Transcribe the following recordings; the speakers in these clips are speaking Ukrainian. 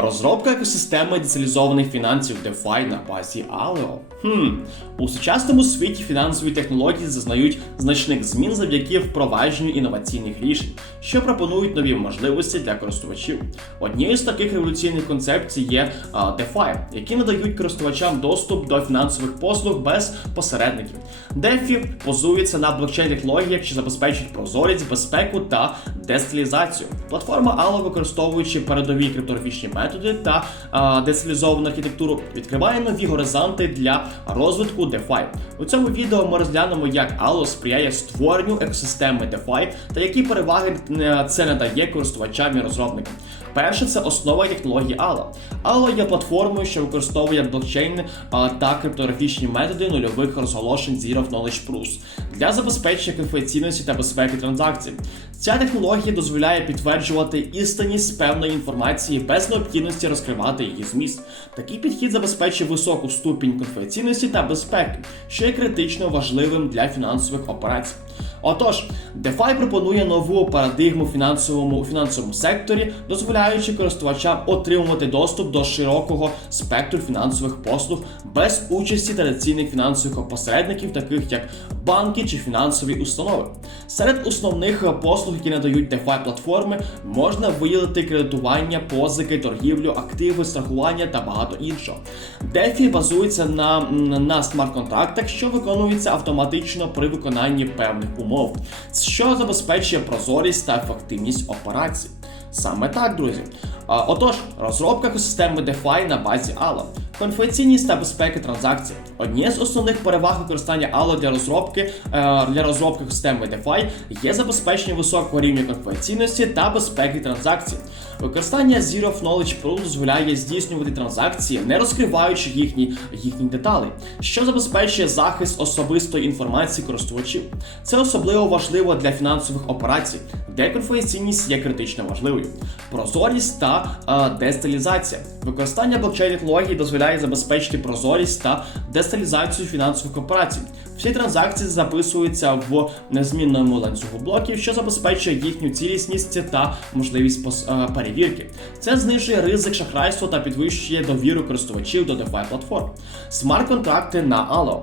Розробка екосистеми децентралізованих фінансів DeFi на базі Aleo. Хм, у сучасному світі фінансові технології зазнають значних змін завдяки впровадженню інноваційних рішень, що пропонують нові можливості для користувачів. Однією з таких революційних концепцій є DeFi, які надають користувачам доступ до фінансових послуг без посередників. DeFi базується на блокчейн-технологіях, що забезпечують прозорість, безпеку та децентралізацію. Платформа Allo, використовуючи передові криптографічні методи та а, децентралізовану архітектуру, відкриває нові горизонти для розвитку DeFi. У цьому відео ми розглянемо, як Allo сприяє створенню екосистеми DeFi та які переваги е, це надає користувачам і розробникам. Перше це основа технології Allo. Allo є платформою, що використовує блокчейн та криптографічні методи нульових розголошень Zero Knowledge Proof для забезпечення конфіденційності та безпеки транзакцій. Ця технологія дозволяє підтверджувати істинність певної інформації без необхідності розкривати її зміст. Такий підхід забезпечує високу ступінь конфіденційності та безпеки, що є критично важливим для фінансових операцій. Отож, DeFi пропонує нову парадигму фінансовому у фінансовому секторі, дозволяючи користувачам отримувати доступ до широкого спектру фінансових послуг без участі традиційних фінансових посередників, таких як банки чи фінансові установи. Серед основних послуг, які надають DeFi платформи, можна виділити кредитування, позики, торгівлю, активи, страхування та багато іншого. DeFi базується на, на смарт-контрактах, що виконуються автоматично при виконанні певних умов, що забезпечує прозорість та ефективність операцій. Саме так, друзі. Отож, розробка екосистеми DeFi на базі Allo. Конфіденційність та безпека транзакцій. Однією з основних переваг використання Allo для розробки е, для розробки системи DeFi є забезпечення високого рівня конфіденційності та безпеки транзакцій. Використання Zero Knowledge Proof дозволяє здійснювати транзакції, не розкриваючи їхні, їхні деталі, що забезпечує захист особистої інформації користувачів. Це особливо важливо для фінансових операцій, де конфіденційність є критично важливою. Прозорість та е, десталізація. Використання блокчейн-технології дозволяє забезпечити прозорість та десталізацію фінансових операцій. Всі транзакції записуються в незмінному ланцюгу блоків, що забезпечує їхню цілісність та можливість е, перевірки. Це знижує ризик шахрайства та підвищує довіру користувачів до DeFi платформ. Смарт-контракти на Allo.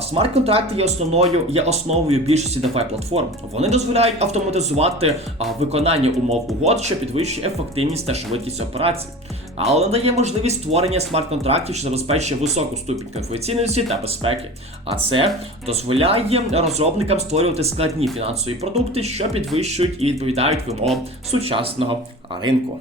Смарт-контракти є основною є основою більшості DeFi платформ. Вони дозволяють автоматизувати виконання умов угод, що підвищує ефективність та швидкість операцій. Але надає можливість створення смарт-контрактів, що забезпечує високу ступінь конфіденційності та безпеки. А це дозволяє розробникам створювати складні фінансові продукти, що підвищують і відповідають вимогам сучасного ринку.